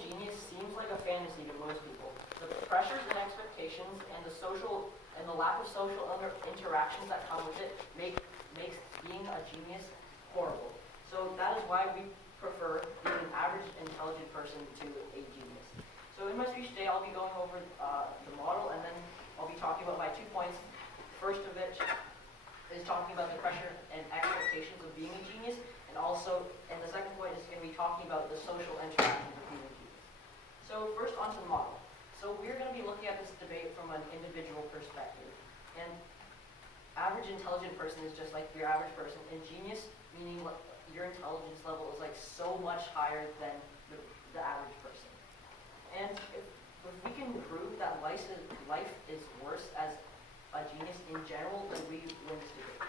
genius seems like a fantasy to most people. The pressures and expectations and the lack of social interactions that come with it makes being a genius horrible. So that is why we prefer being an average intelligent person to a genius. So in my speech today, I'll be going over the model, and then I'll be talking about my 2 points. First of which is talking about the pressure and expectations of being a genius, and the second point is going to be talking about the social interactions of being a genius. So first onto the model. So we're going to be looking at this debate from an individual perspective. And average intelligent person is just like your average person, and genius meaning your intelligence level is like so much higher than the average person. And if we can prove that life is worse as a genius in general, then we win this debate.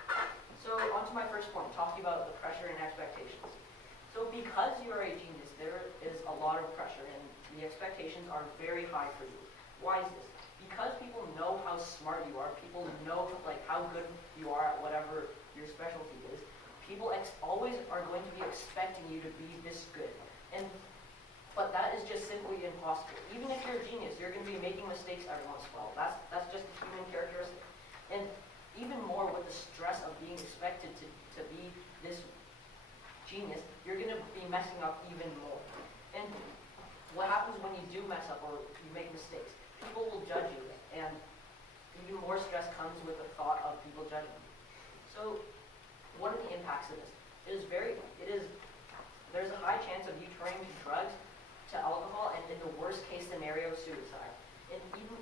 So on to my first point, talking about the pressure and expectations. So because you are a genius, there is a lot of pressure, and the expectations are very high for you. Why is this? Because people know how smart you are, people know how good you are at whatever your specialty is, people always are going to be expecting you to be this good. But that is just simply impossible. Even if you're a genius, you're going to be making mistakes every once in a while. That's just a human characteristic. And even more with the stress of being expected to be this genius, you're going to be messing up even more. And what happens when you do mess up or you make mistakes? People will judge you, and even more stress comes with the thought of people judging you. So what are the impacts of this? There's a high chance of you turning to drugs, to alcohol, and in the worst case scenario, suicide. And even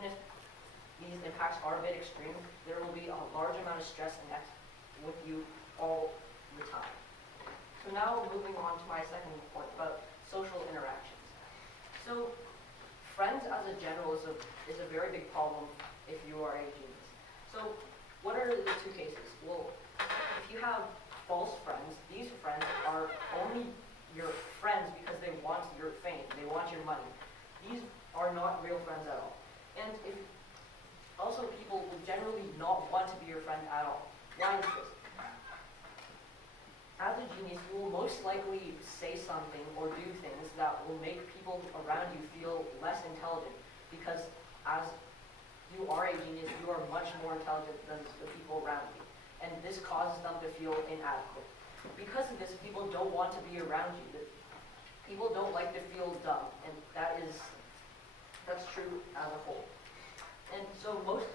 if these impacts are a bit extreme, there will be a large amount of stress with you all the time. So now moving on to my second point about social interactions. So friends as a general is a very big problem if you are a genius. So what are the 2 cases? Well, if you have false friends, these friends are only your friends because they want your fame, they want your money. These are not real friends at all. And also people will generally not want to be your friend at all. Why is this? As a genius, you will most likely say something or do things that will make people around you feel less intelligent, because as you are a genius, you are much more intelligent than the people around you. And this causes them to feel inadequate. Because of this, people don't want to be around you. People don't like to feel dumb, and that's true as a whole. And so most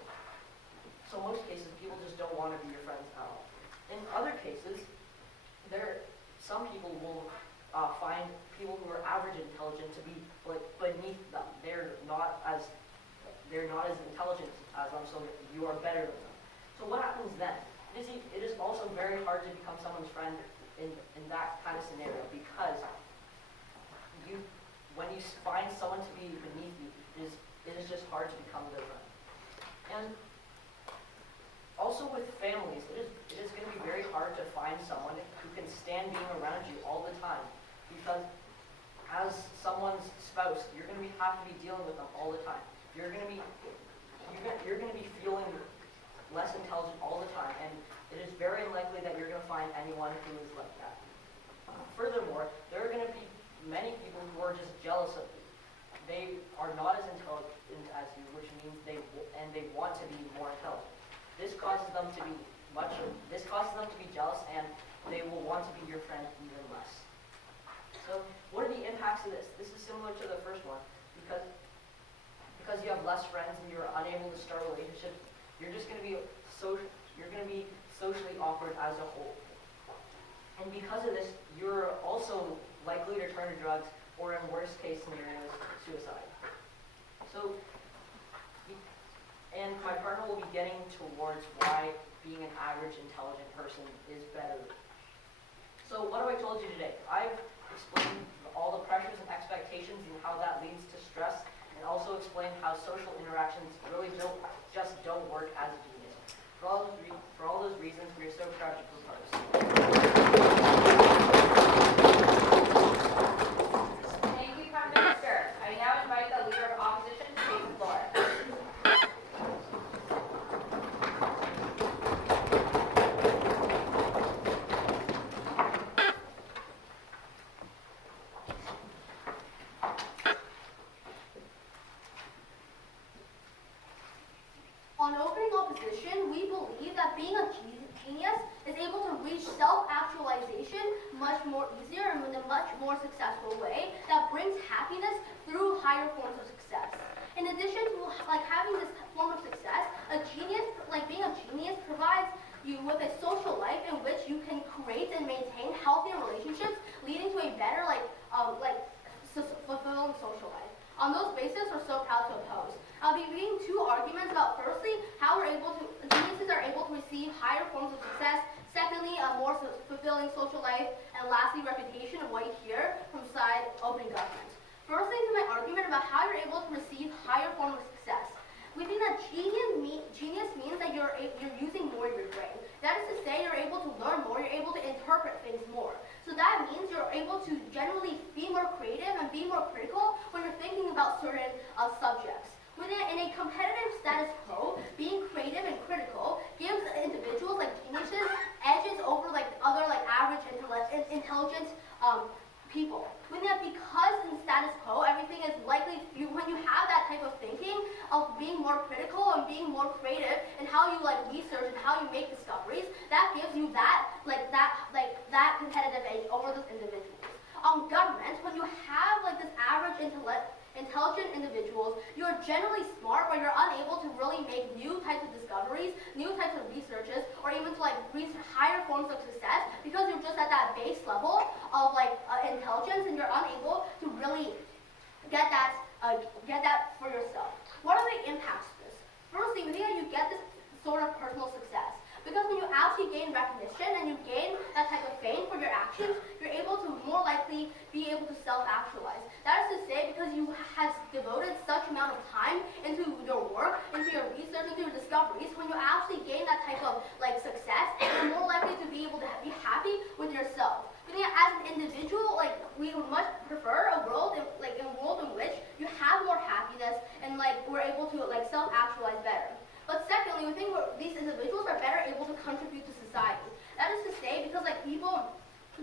cases, people just don't want to be your friends at all. In other cases, some people will find people who are average intelligent to be beneath them. They're not as intelligent as them, so you are better than them. So what happens then? It is also very hard to become someone's friend in that kind of scenario, because when you find someone to be beneath you, it is just hard to become their friend. And also with families, it is going to be very hard to find someone who can stand being around you all the time, because as someone's spouse, you're going to have to be dealing with them all the time. You're going to be feeling less intelligent all the time, and it is very unlikely that you're going to find anyone who is like that. Furthermore, there are going to be many people who are just jealous of you. They are not as intelligent as you, which means they want to be more intelligent. This causes them to be jealous, and they will want to be your friend even less. So what are the impacts of this? This is similar to the first one, because you have less friends and you're unable to start relationships. You're just going to be socially awkward as a whole. And because of this, you're also likely to turn to drugs, or in worst case scenarios, suicide. So, and my partner will be getting towards why being an average intelligent person is better. So what have I told you today? I've explained all the pressures and expectations and how that leads to stress, and also explained how social interactions really don't work as a genius. For all those reasons, we are so proud to propose. Thank you, Prime Minister. I now invite the Leader of Opposition to take the floor. addition, we believe that being a genius is able to reach self-actualization much more easier and in a much more successful way that brings happiness through higher forms of success. In addition to having this form of success, being a genius provides you with a social life in which you can create and maintain healthier relationships, leading to a better fulfilling social life. On those bases, we're so proud to oppose. I'll be reading two arguments about, firstly, how geniuses are able to receive higher forms of success, secondly, a more fulfilling social life, and lastly, reputation of what you hear from side open government. Firstly, to my argument about how you're able to receive higher forms of success. We think that genius means that you're using more of your brain. That is to say, you're able to learn more, you're able to interpret things more. So that means you're able to generally be more creative and be more critical when you're thinking about certain subjects. In a competitive status quo, being creative and critical gives individuals like geniuses edges over other average intelligent people. Because in status quo, everything is likely, when you have that type of thinking of being more critical and being more creative in how you research and how you make discoveries, that gives you that competitive edge over those individuals. Government, when you have this average intelligent individuals, you're generally smart, but you're unable to really make new types of discoveries, new types of researches, or even to reach higher forms of success because you're just at that base level of intelligence, and you're unable to really get that for yourself. What are the impacts of this? Firstly, we think that you get this sort of personal success. Because when you actually gain recognition and you gain that type of fame for your actions, you're able to more likely be able to self-actualize. That is to say, because you have devoted such amount of time into your work, into your research, into your discoveries, when you actually gain that type of success, you're more likely to be able to be happy with yourself. As an individual, we would much prefer a world in which you have more happiness and we're able to self-actualize better. But secondly, we think these individuals are better able to contribute to society. That is to say, because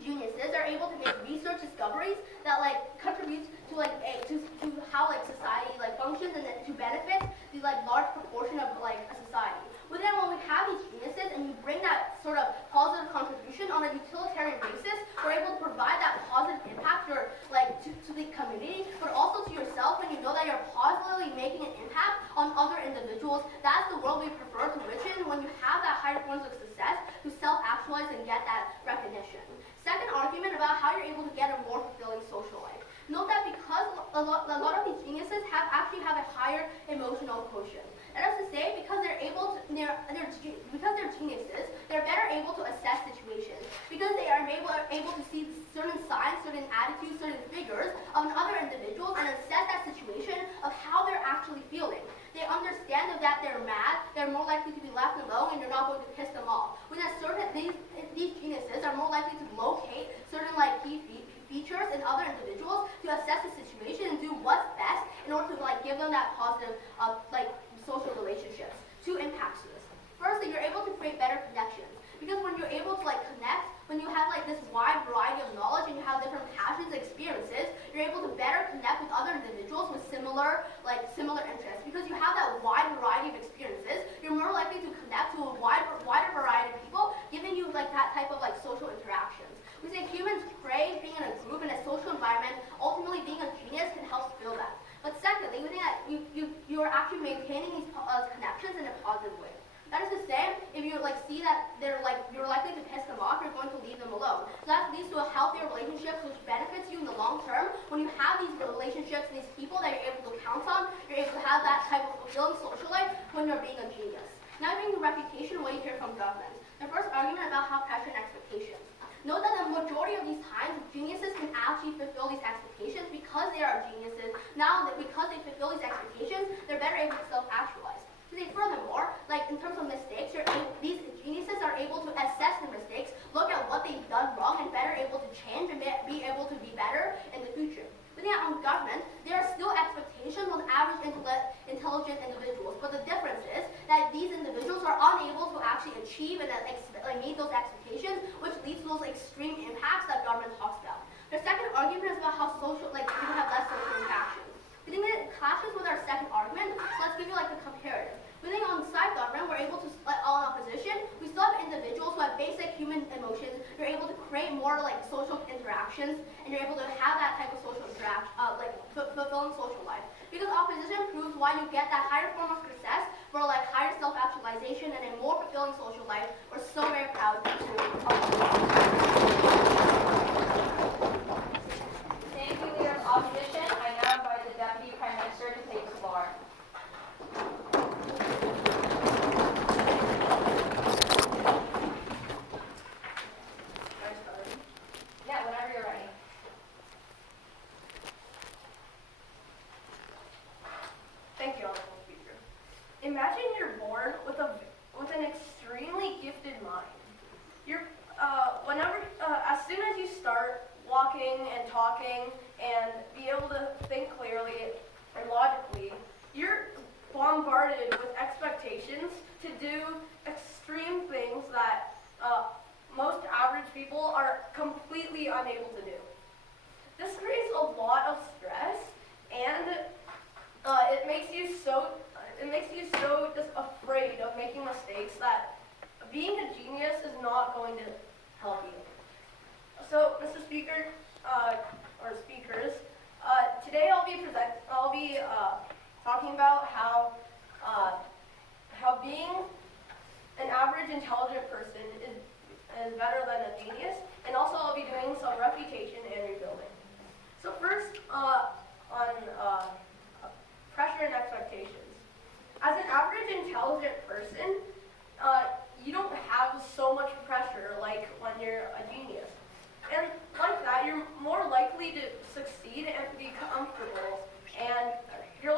geniuses are able to make research discoveries that contribute to how society functions and to benefit the large proportion of a society. But then when we have these geniuses and you bring that sort of positive contribution on a utilitarian basis, we're able to provide that positive impact to the community, but also to yourself when you know that you're positively making an impact on other individuals. That's the world we prefer to live in when you have that higher forms of success to self-actualize and get that recognition. Second argument about how you're able to get a more fulfilling social life. Note that because a lot of these geniuses actually have a higher emotional quotient. That is to say, because they're geniuses, they're better able to assess situations. Because they are able to see certain signs, certain attitudes, certain figures of other individuals and assess that situation of how they're actually feeling. They understand that they're mad, they're more likely to be left alone, and you're not going to piss them off. These geniuses are more likely to locate certain key features in other individuals to assess the situation and do what's best in order to give them that positive social relationships. Two impacts to this. Firstly, you're able to create better connections. Because when you're able to connect, when you have this wide variety of knowledge and you have different passions, experiences, you're able to better connect with other individuals with similar interests. Because you have that wide variety of experiences, you're more likely to connect to a wider variety of people, giving you that type of social interactions. We say humans crave being in a group in a social environment. Ultimately, being a genius can help fill that. But secondly, we think that you're actually maintaining these connections in a positive way. That is to say, if you see that you're likely to piss them off, you're going to leave them alone. So that leads to a healthier relationship, which benefits you in the long term. When you have these relationships, these people that you're able to count on, you're able to have that type of fulfilling social life when you're being a genius. Now, being the reputation, what you hear from government. The first argument about how pressure and expectations. Note that the majority of these times, geniuses can actually fulfill these expectations because they are geniuses. Now, because they fulfill these expectations, they're better able to self-actualize. Furthermore, in terms of mistakes, these geniuses are able to assess the mistakes, look at what they've done wrong, and better able to change and be able to be better in the future. Looking at on government, there are still expectations on average intelligent individuals, but the difference is that these individuals are unable to actually achieve and meet those expectations, which leads to those extreme impacts that government talks about. The second argument is about how people have less social interactions. We think that it clashes with our second argument. So let's give you a comparative. We think on side government, we're able to generate more like social interactions, and you're able to have that type of social interaction, like fulfilling social life. Because opposition proves why you get that higher form of success for like higher self-actualization and a more fulfilling social life. We're so very proud to Thank you, Leader of Opposition. I now invite the Deputy Prime Minister to take the floor. Yeah, whenever you're ready. Thank you, Honorable Speaker. Imagine you're born with an extremely gifted mind. As soon as you start walking and talking and be able to think clearly and logically, you're bombarded with expectations to do extreme things that most average people are completely unable to do. This creates a lot of stress, and it makes you so just afraid of making mistakes that being a genius is not going to help you. So, Mr. Speaker, or speakers, today I'll be talking about how being an average intelligent person is better than a genius, and also I'll be doing some reputation and rebuilding. So first, on pressure and expectations. As an average intelligent person, you don't have so much pressure like when you're a genius. And like that, you're more likely to succeed and be comfortable, and you're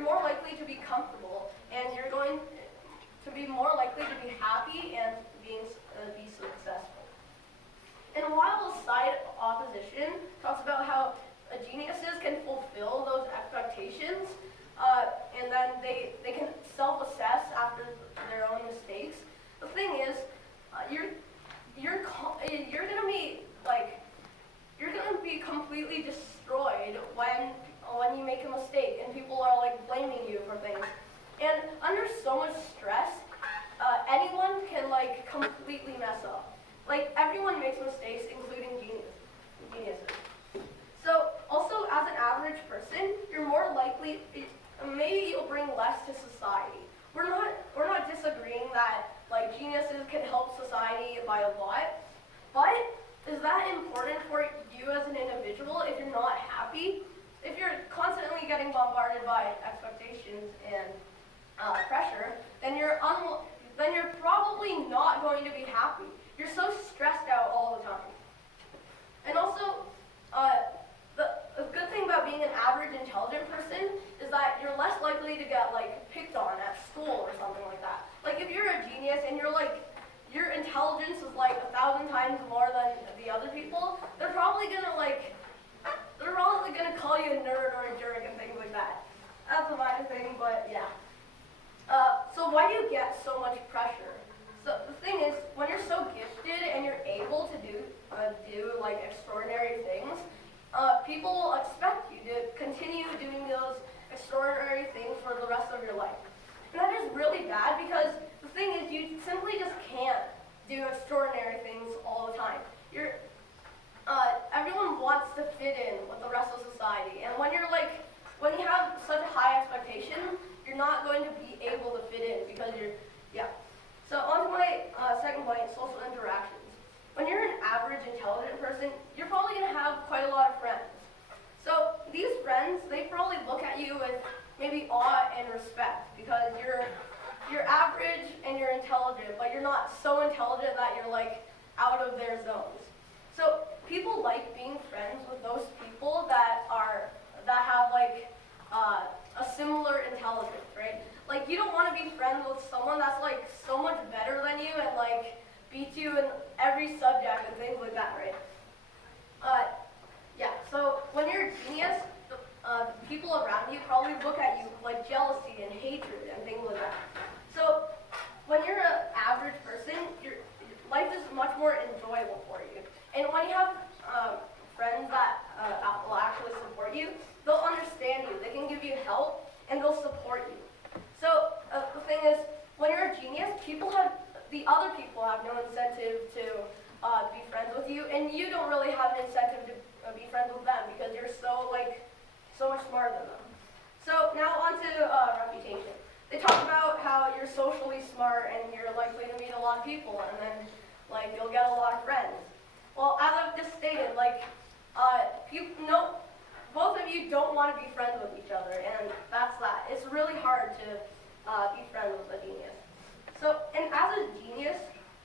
more likely to be comfortable, and you're going to be more likely to be happy and be successful. And while the side opposition talks about how geniuses can fulfill those expectations, and then they can self-assess after their own mistakes, the thing is, you're gonna be completely destroyed when you make a mistake and people are like blaming you for things. And under so much stress, anyone can like completely mess up. Like everyone makes mistakes, including geniuses. So also as an average person, you're more likely, maybe you'll bring less to society. We're not disagreeing that like geniuses can help society by a lot, but is that important for you as an individual if you're not happy? If you're constantly getting bombarded by expectations and pressure, then you're probably not going to be happy. You're so stressed out all the time. And also, the good thing about being an average intelligent person is that you're less likely to get like picked on at school or something like that. Like if you're a genius and your intelligence is like 1,000 times more than the other people, they're probably gonna call you a nerd or a jerk and things like that. That's a minor thing, but yeah. So why do you get so much pressure? So the thing is, when you're so gifted and you're able to do like extraordinary things, people will expect you to continue doing those extraordinary things for the rest of your life. And that is really bad because the thing is, you simply just can't do extraordinary things all the time. Everyone wants to fit in with the rest of society, and when you have such a high expectation, you're not going to be able to fit in because So on to my second point, social interactions. When you're an average intelligent person, you're probably going to have quite a lot of friends. So these friends, they probably look at you with maybe awe and respect because you're average and you're intelligent, but you're not so intelligent that you're like out of their zones. So people like being friends with those people that have like a similar intelligence, right? Like you don't want to be friends with someone that's like so much better than you and like beats you in every subject and things like that, right? So when you're a genius, the people around you probably look at you with like jealousy and hatred and things like that. So when you're an average person, your life is much more enjoyable for you. And when you have friends that will actually support you, they'll understand you. They can give you help and they'll support you. So the thing is, when you're a genius, the other people have no incentive to be friends with you, smarter than them. So now on to reputation. They talk about how you're socially smart and you're likely to meet a lot of people, and then like you'll get a lot of friends. Well, as I've just stated, like both of you don't want to be friends with each other, and that's that. It's really hard to be friends with a genius. So, and as a genius,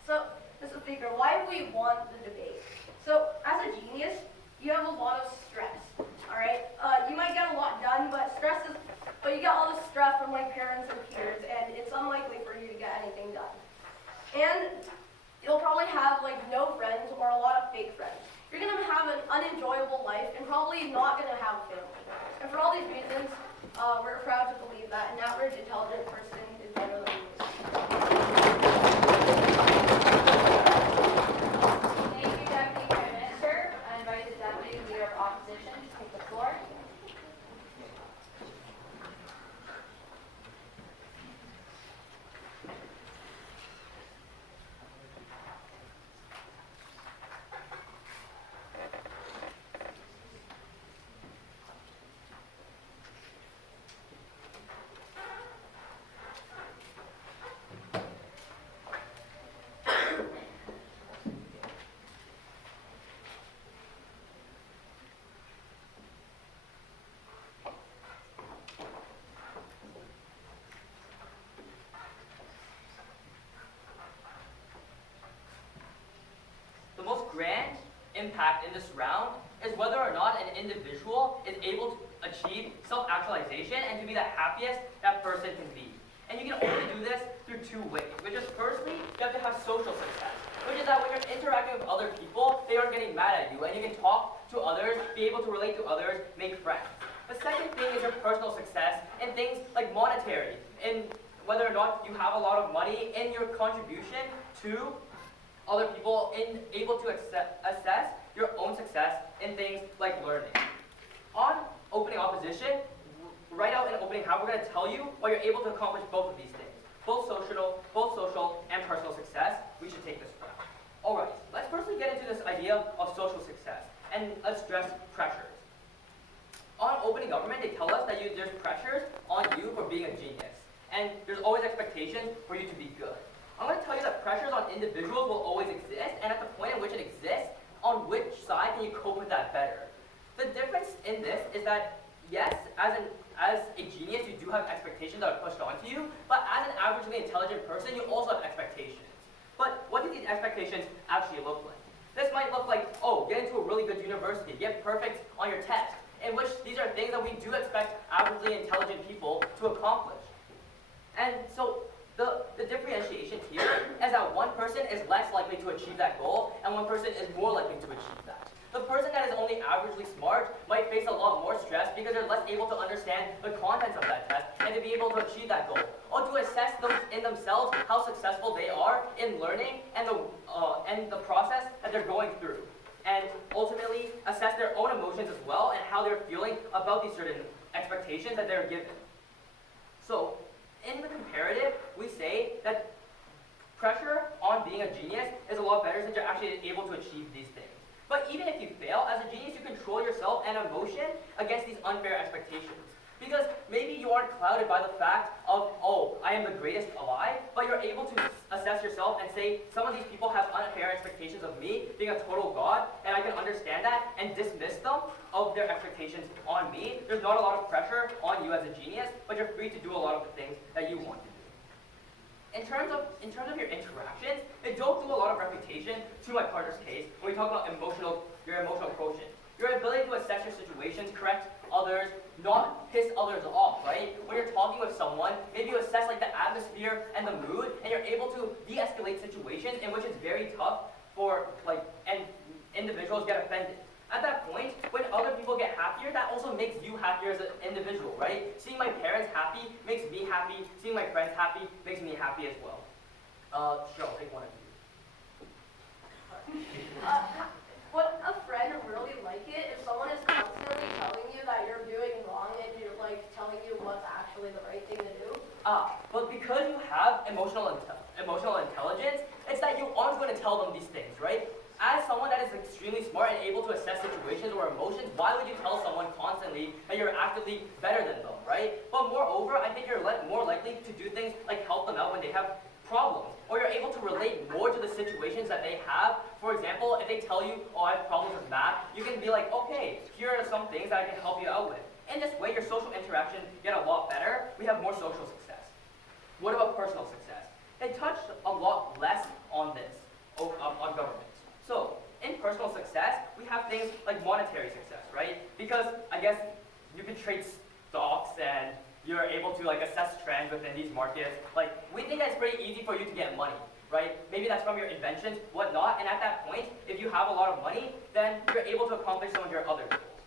so this is a figure, why do we want the debate? So, as a genius, you have a lot of stress, all right? You might get a lot done, but you get all the stress from like parents and peers, and it's unlikely for you to get anything done. And you'll probably have like no friends or a lot of fake friends. You're gonna have an unenjoyable life and probably not gonna have a family. And for all these reasons, we're proud to believe that an average intelligent person is better than you. Thank you, Deputy Prime Minister. I invite the Deputy Leader of Opposition to take the floor. The most grand impact in this round is whether or not an individual is able to achieve self-actualization and to be the happiest that person can be. And you can only do this through two ways, which is firstly, you have to have social success, which is that when you're interacting with other people, they aren't getting mad at you, and you can talk to others, be able to relate to others, make friends. The second thing is your personal success in things like monetary, in whether or not you have a lot of money in your contribution to other people, in able to assess your own success in things like learning. On opening opposition, write out in opening how we're going to tell you why you're able to accomplish both of these things, both social and personal success. We should take this round. All right, let's firstly get into this idea of social success, and let's address pressures. On opening government, they tell us that there's pressures on you for being a genius, and there's always expectations for you to be good. I'm going to tell you that pressures on individuals will always exist, and at the point in which it exists, on which side can you cope with that better? The difference in this is that, yes, as a genius, you do have expectations that are pushed onto you, but as an averagely intelligent person, you also have expectations. But what do these expectations actually look like? This might look like, oh, get into a really good university, get perfect on your test, in which these are things that we do expect averagely intelligent people to accomplish. And so, the differentiation here is that one person is less likely to achieve that goal, and one person is more likely to achieve that. The person that is only averagely smart might face a lot more stress because they're less able to understand the contents of that test and to be able to achieve that goal, or to assess them in themselves how successful they are in learning and the process that they're going through, and ultimately assess their own emotions as well and how they're feeling about these certain expectations that they're given. So, in the comparative, we say that pressure on being a genius is a lot better since you're actually able to achieve these things. But even if you fail, as a genius, you control yourself and emotion against these unfair expectations. Because maybe you aren't clouded by the fact of, oh, I am the greatest alive, but you're able to assess yourself and say, some of these people have unfair expectations of me being a total god, and I can understand that and dismiss them of their expectations on me. There's not a lot of pressure on you as a genius, but you're free to do a lot of the things that you want to do. In terms of your interactions, they don't do a lot of reputation to my partner's case when we talk about your emotional quotient. Your ability to assess your situations, correct others, not piss others off, right? When you're talking with someone, maybe you assess like the atmosphere and the mood, and you're able to de-escalate situations in which it's very tough for and individuals get offended. At that point, when other people get happier, that also makes you happier as an individual, right? Seeing my parents happy makes me happy. Seeing my friends happy makes me happy as well. Sure, I'll take one of you. Would a friend really like it if someone is constantly telling you that you're doing wrong and you're like telling you what's actually the right thing to do? But because you have emotional intelligence, it's that you aren't going to tell them these things, right? As someone that is extremely smart and able to assess situations or emotions, why would you tell someone constantly believe that you're actively better than them, right? But moreover, I think you're more likely to do things like help them out when they have problems, or you're able to relate more to the situations that they have. For example, if they tell you, oh, I have problems with math, you can be like, okay, here are some things that I can help you out with. In this way, your social interactions get a lot better. We have more social success. What about personal success? They touched a lot less on this, on government. So, in personal success, we have things like monetary success, right? Because I guess you can trade stocks and you're able to like assess trends within these markets. Like, we think that it's pretty easy for you to get money, right? Maybe that's from your inventions, whatnot, and at that point, if you have a lot of money, then you're able to accomplish some of your other goals.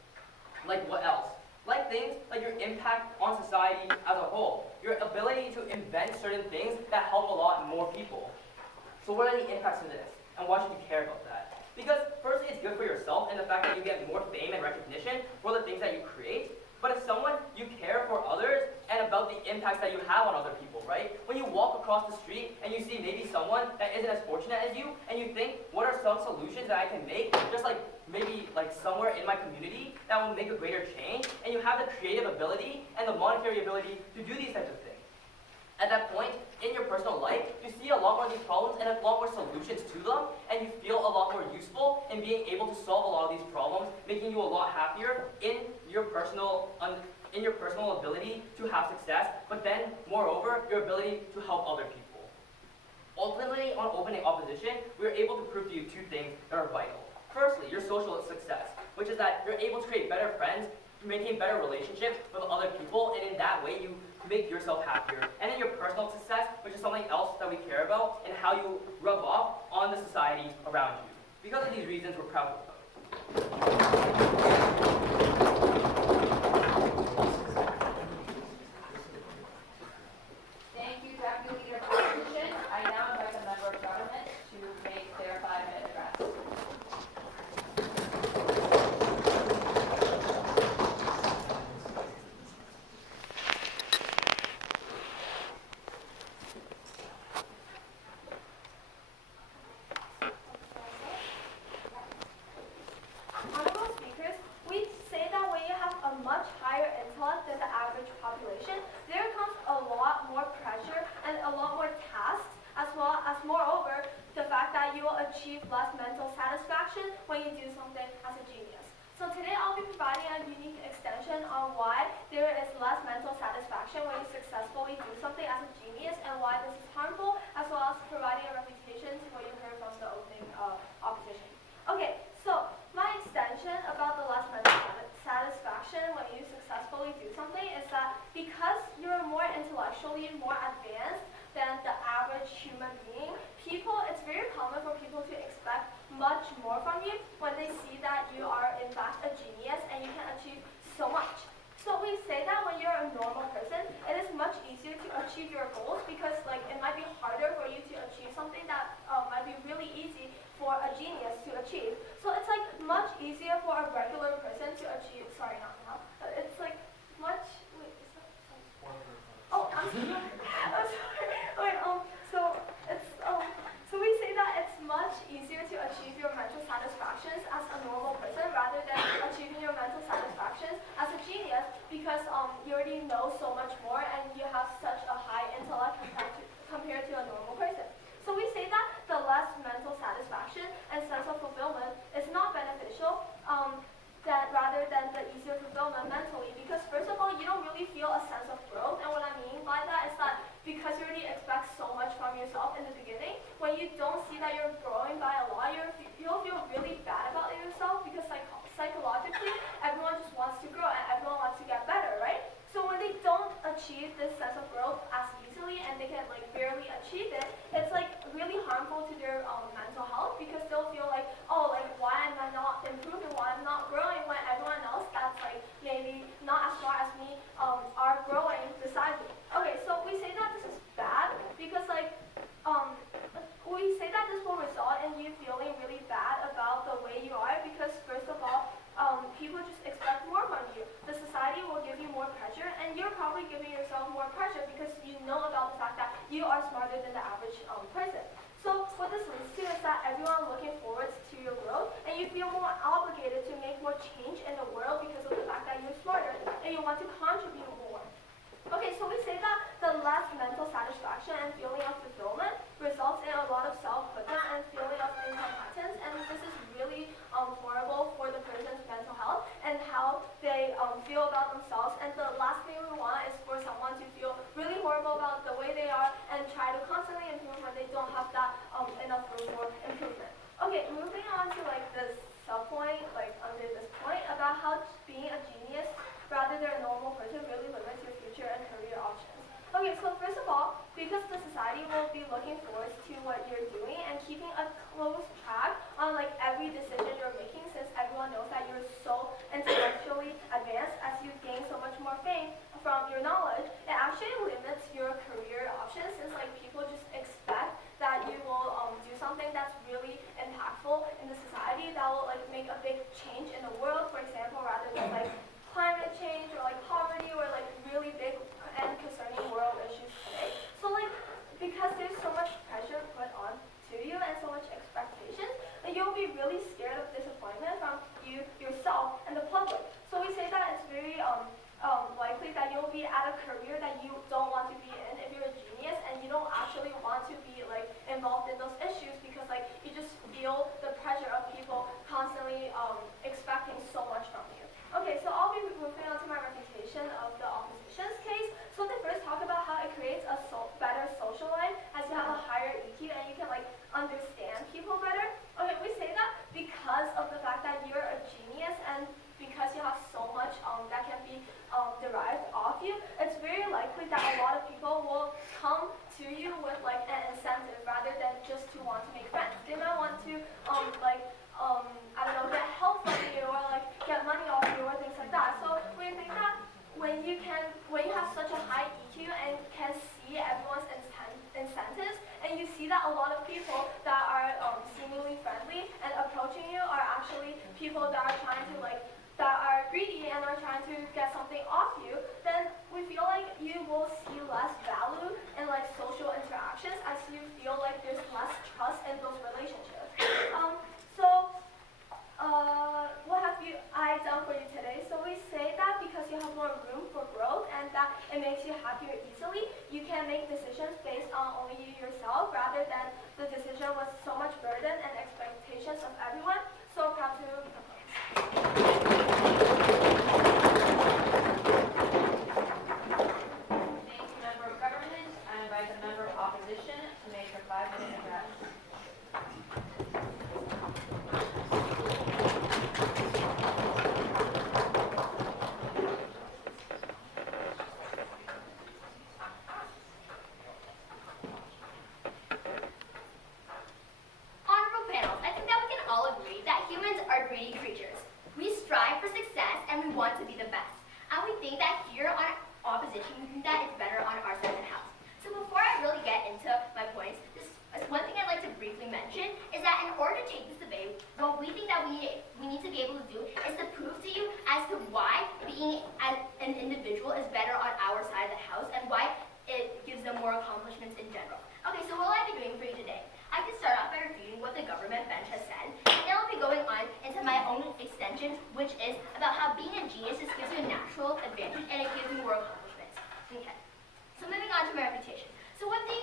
Like what else? Like things like your impact on society as a whole, your ability to invent certain things that help a lot more people. So what are the impacts of this, and why should you care about that? Because firstly, it's good for yourself and the fact that you get more fame and recognition for the things that you create. But as someone, you care for others and about the impacts that you have on other people, right? When you walk across the street and you see maybe someone that isn't as fortunate as you, and you think, what are some solutions that I can make, just like maybe like somewhere in my community that will make a greater change, and you have the creative ability and the monetary ability to do these types of things. At that point, in your personal life, you see a lot more of these problems and a lot more solutions to them, and you feel a lot more useful in being able to solve a lot of these problems, making you a lot happier in your personal ability to have success, but then, moreover, your ability to help other people. Ultimately, on opening opposition, we are able to prove to you two things that are vital. Firstly, your social success, which is that you're able to create better friends, maintain better relationships with other people, and in that way, you make yourself happier. And then your personal success, which is something else that we care about, and how you rub off on the society around you. Because of these reasons, we're proud of it. Thank you, Deputy Leader of Opposition. I now invite the member of government to make their 5-minute address. Honorable speakers, we say that when you have a much higher intellect than the average population, there comes a lot more pressure and a lot more tasks, as well as moreover, the fact that you will achieve less mental satisfaction when you do something as a genius. So today I'll be providing a unique extension on why there is less mental satisfaction when you successfully do something as a genius and why this is harmful, as well as providing a refutation to what you heard from the opening opposition. Okay, so my extension about the less mental satisfaction when you successfully do something is that because you're more intellectually more advanced than the average human being, it's very common for people to expect much more from you when they see that you are in fact a genius and you can achieve so much. So we say that when you're a normal person, it is much easier to achieve your goals because like it might be harder for you to achieve something that might be really easy for a genius to achieve. So it's like much easier for a regular person to achieve, sorry, not now. It's like much, wait, is that, oh, I'm sorry. I'm sorry. Wait, so we say that it's much easier to achieve your mental satisfactions as a normal person rather than achieving your mental satisfactions as a genius because you already know so much more and you have such a high intellect compared to a normal person. So we say that the less mental satisfaction and sense of fulfillment is not beneficial rather than the easier fulfillment mentally because first of all, you don't really feel a sense of growth, and what I mean by that is that because you already expect so much from yourself in the beginning, when you don't see that you're growing by a lot, you'll feel really bad about yourself because psychologically, everyone just wants to grow and everyone wants to get better, right? So when they don't achieve this sense of growth as easily and they can like barely achieve it, it's like really harmful to their mental health because they'll feel like, oh, like why am I not improving, why I'm not growing when everyone else that's like maybe not as smart as me are growing beside me. Okay, so we say that this is bad because like we say that this will result in you feeling really bad about the way you are because first of all, people just expect more from you. The society will give you more pressure and you're probably giving yourself more pressure because you know about the fact that you are smarter than the average person. So what this leads to is that everyone looking forward to your growth and you feel more obligated to make more change in the world because of the fact that you're smarter they feel about themselves. And the last thing we want is for someone to feel really horrible about the way they are and try to constantly improve when they don't have that enough room for improvement. Okay, moving on to like this sub-point, like under this point about how being a genius rather than a normal person really limits your future and career options. Okay, so first of all, because the society will be looking forward to what you're doing and keeping a close track on like every decision you're making, since everyone knows that you're so intellectually advanced as you gain so much more fame from your knowledge, it actually limits your career options, since like people just expect that you will do something that's really impactful in the society that will like make a big change in the world, for example, rather than like climate change or like poverty or like really big and concerning world issues today. So like because there's so much pressure put on to you and so much expectations, that you'll be really scared of disappointment from you yourself and the public. So we say that it's very likely that you'll be at a career that you don't want to be in if you're a genius and you don't actually want to be like involved in those issues because like you just feel the pressure of people constantly expecting so much from you. Okay, so I'll be moving on to my refutation of the opposition's case. So they first talk about how it creates a better social life as you have a higher EQ and you can like understand people better. Okay, we say that because of the fact that you're a genius and because you have so much that can be derived off you, it's very likely that a lot of people will come to you with like an incentive rather than just to want to make friends. They might want to I don't know, get help from you or like get money off you or things like that. So we think that when you have such a high EQ and can see everyone's incentives, and you see that a lot of people that are seemingly friendly and approaching you are actually people that are trying to like that are greedy and are trying to get something off you, then we feel like you will see less value in like social interactions as you feel like there's less trust in those relationships. What have I done for you today? So we say that because you have more room for growth and that it makes you happier easily, you can make decisions based on only you yourself rather than the decision with so much burden and expectations of everyone. So proud to propose. Thank you, Member of Government. I invite the Member of Opposition to make her 5-minute address. Honorable panels, I think that we can all agree that humans are greedy creatures. We strive for success and we want to be the best. And we think that here on opposition, we think that it's better on our side of the house. So before I really get into my points, one thing I'd like to briefly mention is that in order to take this debate, what we think that we need to be able to do is to prove to you as to why being an individual is better on our side of the house and why it gives them more accomplishments in general. Okay, so what will I be doing for you today? I can start off by refuting what the government bench has said, and then I'll be going on into my own extension, which is about how being a genius just gives you a natural advantage and it gives you more accomplishments. Okay, so moving on to my reputation. So what the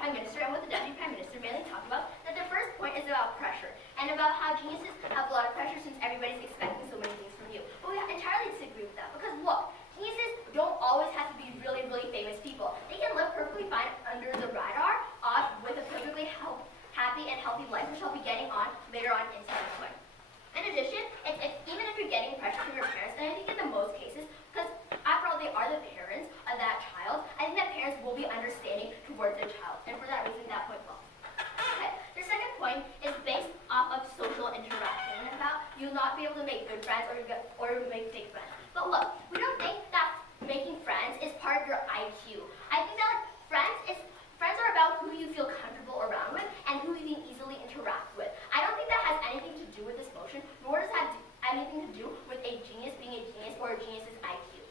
Prime Minister and what the Deputy Prime Minister mainly talk about, that the first point is about pressure, and about how geniuses have a lot of pressure since everybody's expecting so many things from you. But we entirely disagree with that, because look, geniuses don't always have to be really, really famous people. They can live perfectly fine under the radar with a perfectly happy and healthy life, which I'll be getting on later on into my point. In addition, even if you're getting pressure from your parents, and I think in the most cases, because after all, they are the parents of that child, I think that parents will be understanding towards their child, and for that reason, that point falls. Okay, the second point is based off of social interaction, and about you not be able to make good friends or make fake friends. But look, we don't think that making friends is part of your IQ. I think that like, friends are about who you feel comfortable around with and who you can easily interact with. I don't think that has anything to do with this motion, nor does it have anything to do with a genius being a genius or a genius's IQ.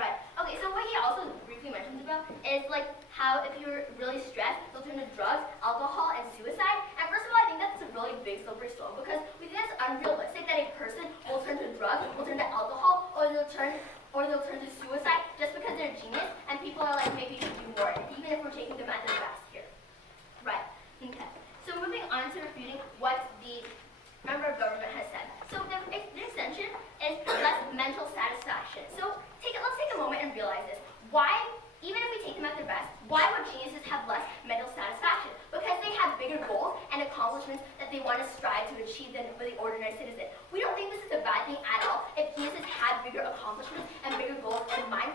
Right. Okay, so what he also briefly mentions about is like how if you're really stressed, you'll turn to drugs, alcohol, and suicide. And first of all, I think that's a really big slippery slope because we think it's unrealistic that a person will turn to drugs, will turn to alcohol, or they'll turn to suicide just because they're a genius and people are like, maybe you should do more, even if we're taking them at their best here. Right. Okay. So moving on to refuting what the member of government has said. So the extension is less satisfaction. So let's take a moment and realize this. Why, even if we take them at their best, why would geniuses have less mental satisfaction? Because they have bigger goals and accomplishments that they want to strive to achieve than the ordinary citizen. We don't think this is a bad thing at all. If geniuses had bigger accomplishments and bigger goals in mind,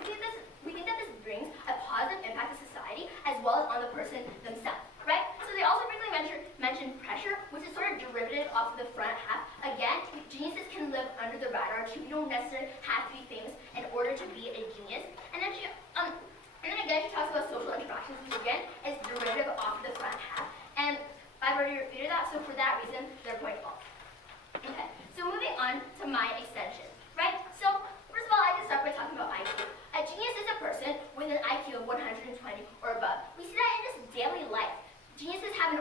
we think that this brings a positive impact to society as well as on the person themselves, right? So they also briefly mentioned pressure, which is sort of derivative off of the front half. Again, geniuses can live under the radar too. You don't necessarily have to be famous in order to be a genius. And then again, she talks about social interactions, which again is derivative off of the front half. And I've already repeated that, so for that reason, they're point false. Okay, so moving on to my extension, right? So first of all, I can start by talking about IQ. A genius is a person with an IQ of 120 or above. We see that in just daily life. Geniuses have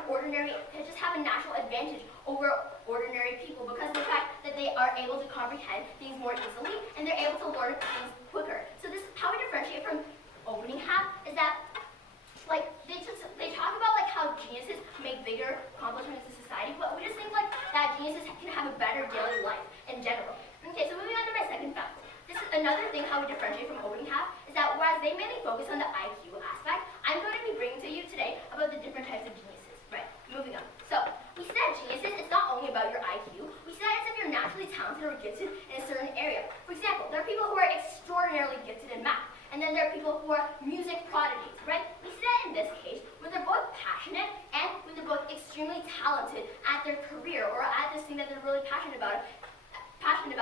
a natural advantage over ordinary people because of the fact that they are able to comprehend things more easily and they're able to learn things quicker. So this how we differentiate from opening half is that like they talk about like how geniuses make bigger accomplishments in society, but we just think like that geniuses can have a better daily life in general. Okay, so moving on to my second fact. This is another thing how we differentiate from opening half is that whereas they mainly focus on the IQ aspect, I'm going to be bringing to you today about the different types of geniuses. Right, moving on. So, we see that geniuses, it's not only about your IQ, we see that it's if you're naturally talented or gifted in a certain area. For example, there are people who are extraordinarily gifted in math, and then there are people who are music prodigies, right? We see that in this case, when they're both passionate and when they're both extremely talented at their career or at this thing that they're really passionate about,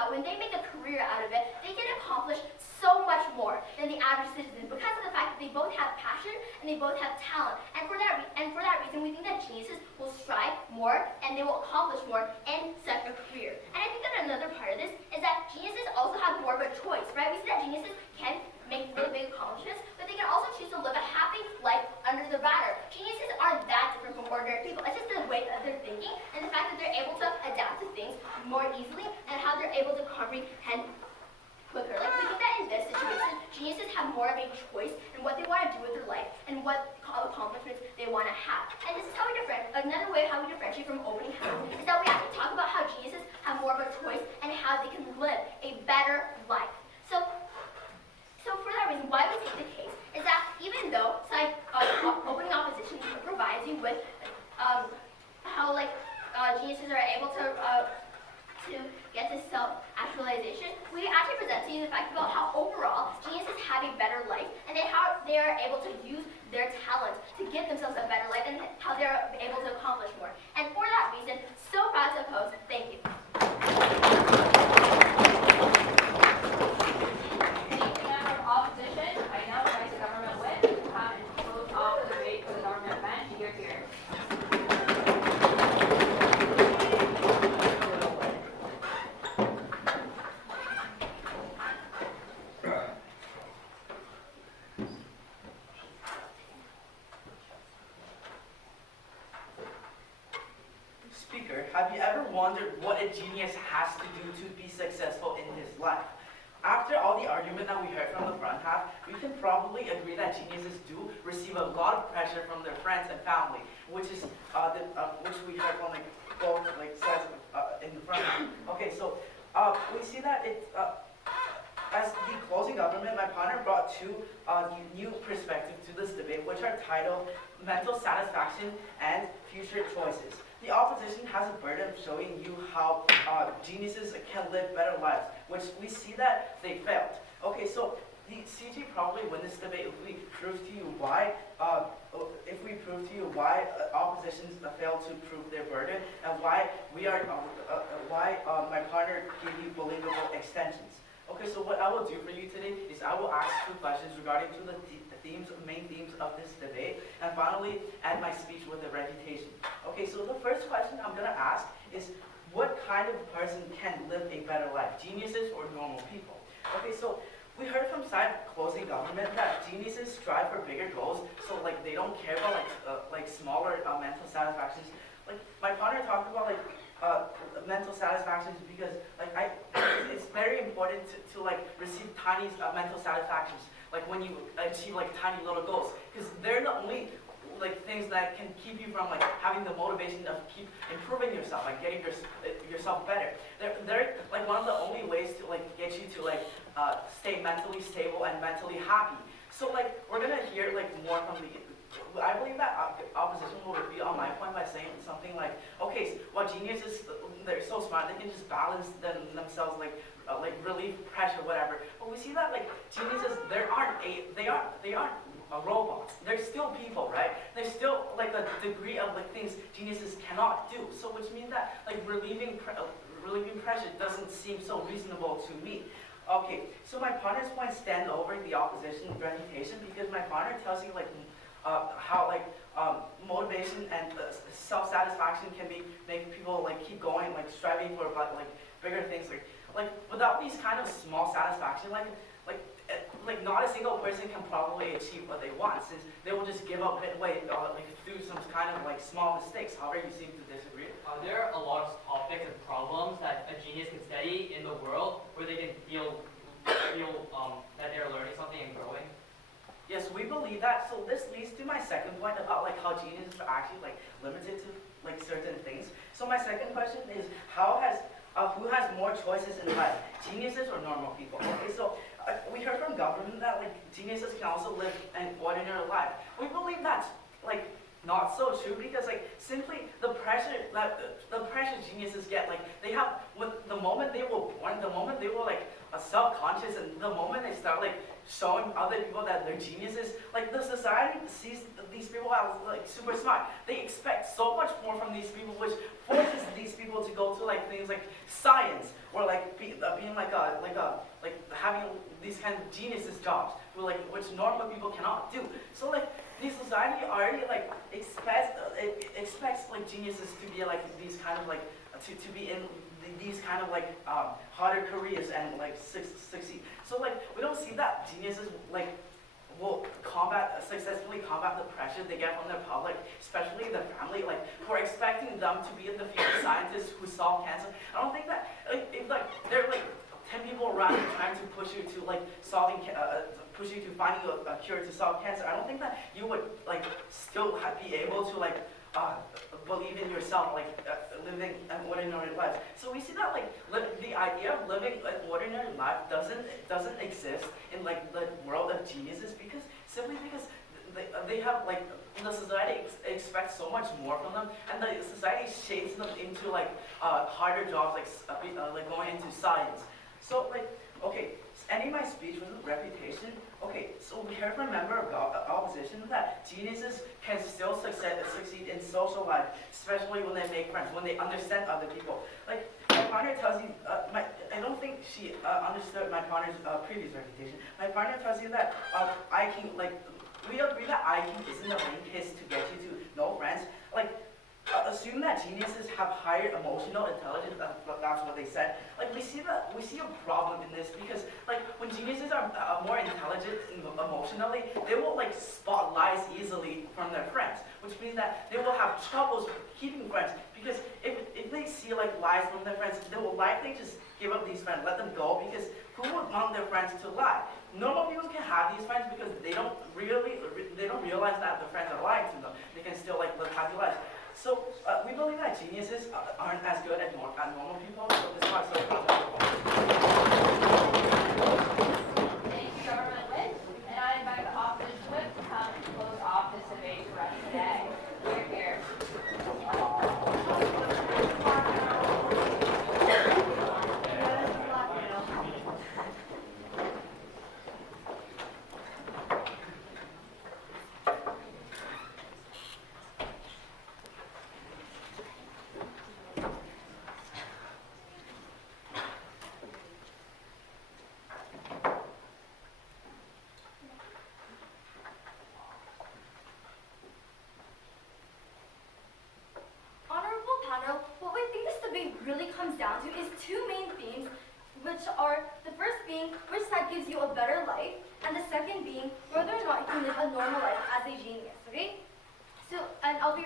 when they make a career out of it, they can accomplish so much more than the average citizen because of the fact that they both have passion and they both have talent. And for that reason, we think that geniuses will strive more and they will accomplish more in such a career. And I think that another part of this is that geniuses also have more of a choice, right? We see that geniuses can make really big accomplishments, but they can also choose to live a happy life under the radar. Geniuses aren't that different from ordinary people. It's just the way that they're thinking and the fact that they're able to adapt to things more easily and how they're able to comprehend quicker. Like we think that in this situation, geniuses have more of a choice in what they want to do with their life and what accomplishments they want to have. And this is how we another way how we differentiate from opening house is that we actually talk about how geniuses have more of a choice and how they can live a better life. So for that reason, why we take the case is that even though opening opposition provides you with how geniuses are able to get to self-actualization, we actually present to you the fact about how overall geniuses have a better life and how they are able to use their talent to give themselves a better life and how they're able to accomplish more. And for that reason, so proud to oppose. Thank you. Opposition, I now invite the government whip to come and close off the debate for the government bench. Here. Speaker, have you ever wondered what a genius has to do to be successful in his life? After all the argument that we heard from the front half, we can probably agree that geniuses do receive a lot of pressure from their friends and family, which is which we heard from both sides in the front half. Okay, so we see that it's as the closing argument, my partner brought two new perspectives to this debate, which are titled "Mental Satisfaction" and "Future Choices." The opposition has a burden of showing you how geniuses can live better lives, which we see that they failed. Okay, so the CG probably win this debate if we prove to you why oppositions failed to prove their burden and why my partner gave you believable extensions. Okay, so what I will do for you today is I will ask two questions regarding to the main themes of this debate, and finally end my speech with a refutation. Okay, so the first question I'm going to ask is, what kind of person can live a better life, geniuses or normal people? Okay, so we heard from side closing government that geniuses strive for bigger goals, so they don't care about smaller mental satisfactions. My partner talked about mental satisfactions because it's very important to receive tiny mental satisfactions, when you achieve tiny little goals, because they're the only things that can keep you from having the motivation of keep improving yourself, getting yourself better. They're one of the only ways to get you to stay mentally stable and mentally happy. So like we're gonna hear like more from the. I believe that opposition will repeat on my point by saying something like, okay, well, geniuses, they're so smart, they can just balance themselves, like relieve pressure, whatever. But we see that like geniuses, they aren't robots. They're still people, right? There's still like a degree of like things geniuses cannot do. So which means that like relieving pressure doesn't seem so reasonable to me. Okay, so my partner's point stand over the opposition refutation because my partner tells you like how like motivation and self-satisfaction can make people like keep going, like striving for like bigger things, like without these kind of small satisfaction, like not a single person can probably achieve what they want, since they will just give up midway like through some kind of like small mistakes. However, you seem to disagree. There are a lot of topics and problems that a genius can study in the world where they can feel that they're learning something and growing. Yes, we believe that. So this leads to my second point about like how geniuses are actually like limited to like certain things. So my second question is who has more choices in life, geniuses or normal people? Okay, so we heard from government that like geniuses can also live an ordinary life. We believe that's like not so true because like simply the pressure geniuses get, like they have the moment they were born, the moment they were like self-conscious, and the moment they start like showing other people that they're geniuses, like the society sees these people as like super smart. They expect so much more from these people, which forces these people to go to like things like science or like being like having these kind of geniuses jobs, which normal people cannot do. So like the society already like expects like geniuses to be like these kind of like to be in these kind of like harder careers and like succeed. So like we don't see that geniuses like will successfully combat the pressure they get from their public, especially their family, like who are expecting them to be in the future scientists who solve cancer. I don't think that if like there are like 10 people around you trying to push you to like push you to finding a cure to solve cancer, I don't think that you would like still be able to like believe in yourself, like living an ordinary life. So we see that like the idea of living an ordinary life doesn't exist in like the world of geniuses, because they have like the society expects so much more from them, and the society shapes them into like harder jobs, like going into science. So like okay, ending my speech with reputation. Okay, so we heard from a member of opposition that geniuses can still succeed in social life, especially when they make friends, when they understand other people. Like my partner tells you, I don't think she understood my partner's previous reputation. My partner tells you that IQ, like we agree that IQ isn't a main case to get you to know friends. Like assume that geniuses have higher emotional intelligence. That's what they said. Like we see a problem in this, because like when geniuses are more intelligent emotionally, they will like spot lies easily from their friends, which means that they will have troubles keeping friends, because if they see like lies from their friends, they will likely just give up these friends, let them go, because who would want their friends to lie? Normal people can have these friends because they don't realize that their friends are lying to them. They can still like live happy lives. So we believe that geniuses aren't as good as normal people, so this part is so controversial. Thank you, Government Whip. And I invite the opposition whip to come and close off this debate for us today. Here. Honorable panel, what we think this debate really comes down to is two main themes, which are the first being which side gives you a better life, and the second being whether or not you can live a normal life as a genius, okay? So, and I'll be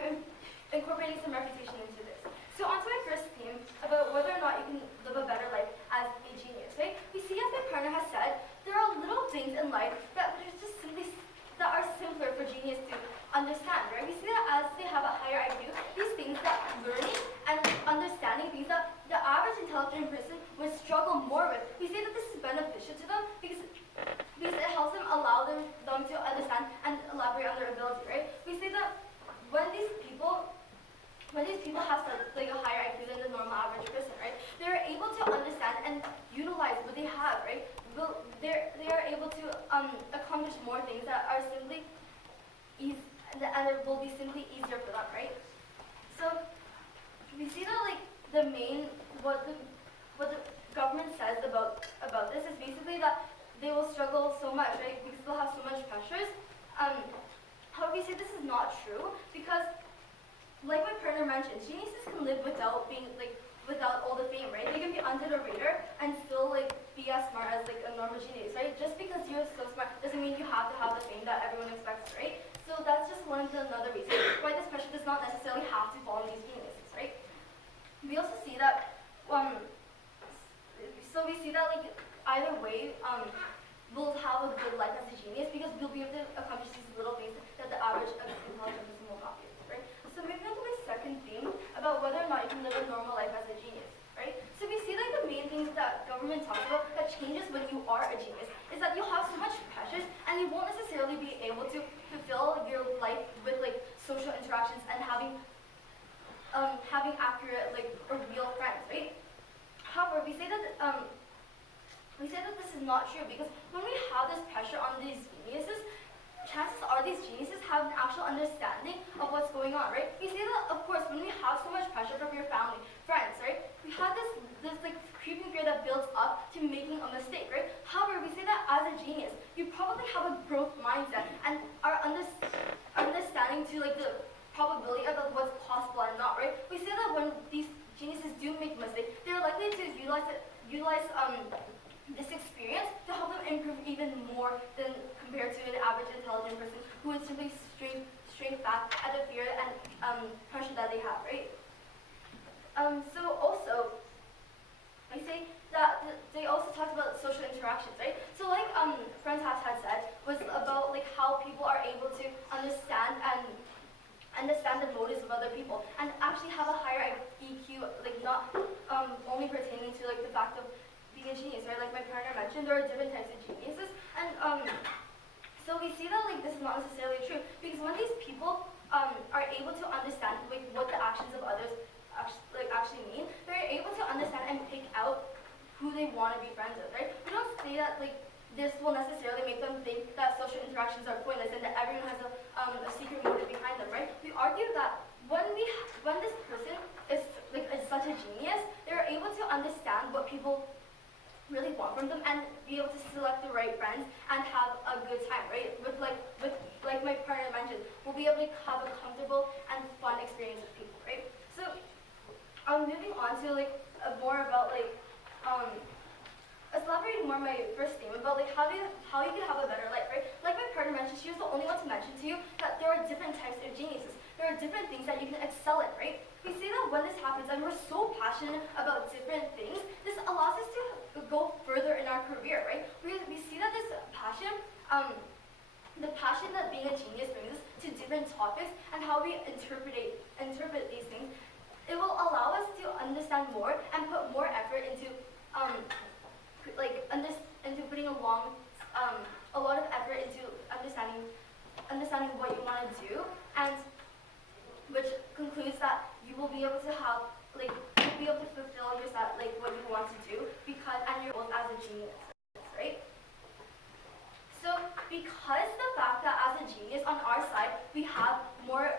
incorporating some refutation into this. So on to my first theme about whether or not you can live a better life as a genius, right? We see, as my partner has said, there are little things in life that that are simpler for genius to understand, right? We see that as they have a higher IQ, these things that learning and understanding things that the average intelligent person would struggle more with. We say that this is beneficial to to them because it helps them allow them to understand and elaborate on their ability, right? We say that when these people have like a higher IQ than the normal average person, right? They're able to understand and utilize what they have, right? They are able to accomplish more things that are simply and it will be simply easier for them, right? So we see that like what the government says about this is basically that they will struggle so much, right? Because they'll have so much pressures. However, we say this is not true because, like my partner mentioned, geniuses can live without all the fame, right? They can be under the radar and still like be as smart as like a normal genius, right? Just because you're so smart doesn't mean you have to have the fame that everyone expects, right? So that's just another reason why this pressure does not necessarily have to fall on these geniuses, right? We also see that, so we see that like either way, we'll have a good life as a genius because we'll be able to accomplish these little things that the average intelligent person will not be able to, right? So moving on to my second theme about whether or not you can live a normal life as a genius, right? So we see like the main things that government talks about that changes when you are a genius is that you'll have so much pressures and you won't necessarily be able to fulfill your life with like social interactions and having accurate like or real friends, right? However, we say that this is not true because when we have this pressure on these geniuses, chances are these geniuses have an actual understanding of what's going on, right? We say that, of course, when we have so much pressure from your family, friends, right? We have this like creeping fear that builds up to making a mistake, right? However, we say that as a genius, you probably have a growth mindset and are understanding to like the probability of like, what's possible and not, right? We say that when these geniuses do make a mistake, they're likely to utilize this experience to help them improve even more than compared to an average intelligent person who would simply strain back at the fear and pressure that they have, right? So also, I say that they also talked about social interactions, right? So like Friends had said was about like how people are able to understand the motives of other people and actually have a higher EQ, like not only pertaining to like the fact of being a genius, right? Like my partner mentioned, there are different types of geniuses, and so we see that like this is not necessarily true because when these people are able to understand like what the actions of others actually mean, they're able to understand and pick out who they want to be friends with, right? We don't say that like this will necessarily make them think that social interactions are pointless and that everyone has a secret motive behind them, right? We argue that when this person is such a genius, they're able to understand what people really want from them and be able to select the right friends and have a good time, right? With my partner mentioned, we'll be able to have a comfortable and fun experience with people, right? So moving on to like more about like elaborating more on my first theme about like how you can have a better life, right? Like my partner mentioned, she was the only one to mention to you that there are different types of geniuses. There are different things that you can excel in, right? We say that when this happens and we're so passionate about different things, this allows us to go further in our career, right? We see that this passion, the passion that being a genius brings us to different topics and how we interpret these things, it will allow us to understand more and put more effort into into putting a lot of effort into understanding what you want to do, and which concludes that you will be able to have you'll be able to fulfill yourself what you want to do and your goals as a genius, right? So because the fact that as a genius on our side we have more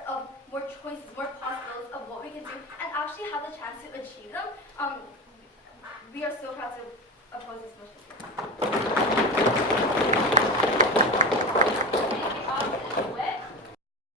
choices, more possibilities of what we can do and actually have the chance to achieve them, we are so proud to oppose this motion.